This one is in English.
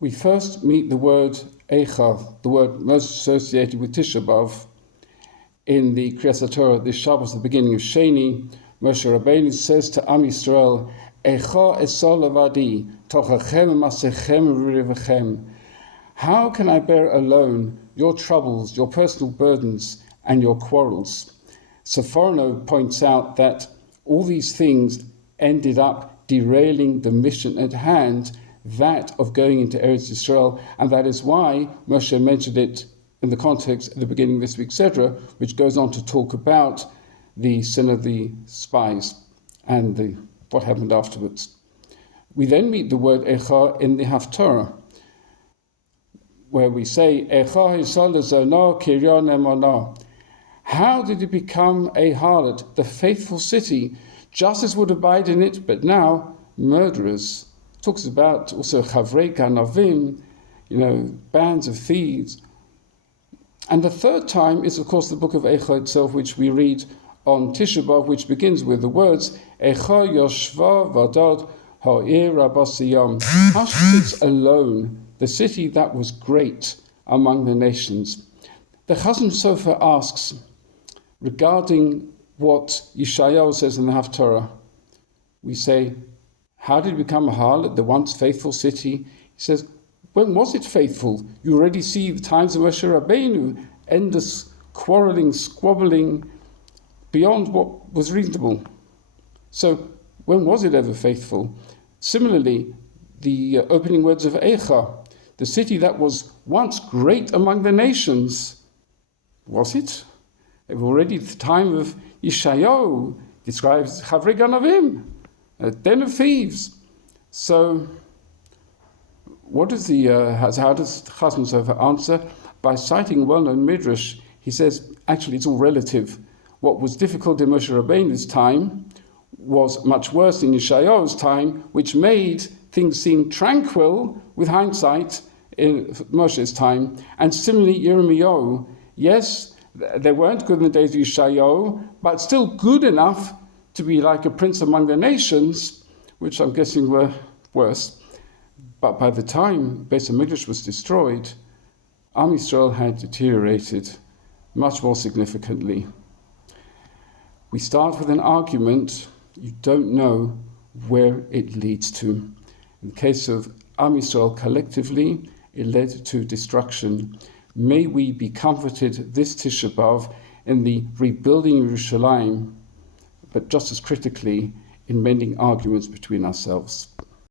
We first meet the word Eicha, the word most associated with Tisha B'Av, in the Kriyas Torah, the Shabbos, the beginning of Sheni. Moshe Rabbeinu says to Am Yisrael, Eicha esol levadi, tochachem masechem v'rivachem. How can I bear alone your troubles, your personal burdens, and your quarrels? Sforno points out that all these things ended up derailing the mission at hand, that of going into Eretz Yisrael, and that is why Moshe mentioned it in the context at the beginning of this week's Sedra, which goes on to talk about the sin of the spies and what happened afterwards. We then meet the word Eicha in the Haftarah, where we say, Eicha hisol lezono kiryon emonah. How did it become a harlot, the faithful city? Justice would abide in it, but now murderers. Talks about also chavrei ganavim, bands of thieves. And the third time is, of course, the book of Eicha itself, which we read on Tisha B'Av, which begins with the words, Eicha yoshva vadad ha'ir rabasiyam. Hush sits alone, the city that was great among the nations. The Chazon Sofer asks, regarding what Yeshayahu says in the Haftarah, we say, how did it become a harlot, the once faithful city? He says, when was it faithful? You already see the times of Moshe Rabbeinu, endless quarreling, squabbling, beyond what was reasonable. So when was it ever faithful? Similarly, the opening words of Eicha, the city that was once great among the nations, was it? Already the time of Yeshayahu describes Chavrei Ganavim, a den of thieves. So what is how does Chazon Sofer answer? By citing well-known midrash, he says, actually it's all relative. What was difficult in Moshe Rabbeinu's time was much worse in Yeshayahu's time, which made things seem tranquil with hindsight in Moshe's time. And similarly, Yirmiyahu, yes, they weren't good in the days of Yeshayahu, but still good enough to be like a prince among the nations, which I'm guessing were worse. But by the time Beis HaMikdash was destroyed, Am Yisrael had deteriorated much more significantly. We start with an argument, you don't know where it leads to. In the case of Am Yisrael collectively, it led to destruction. May we be comforted this Tisha B'Av in the rebuilding of Yerushalayim, but just as critically in mending arguments between ourselves.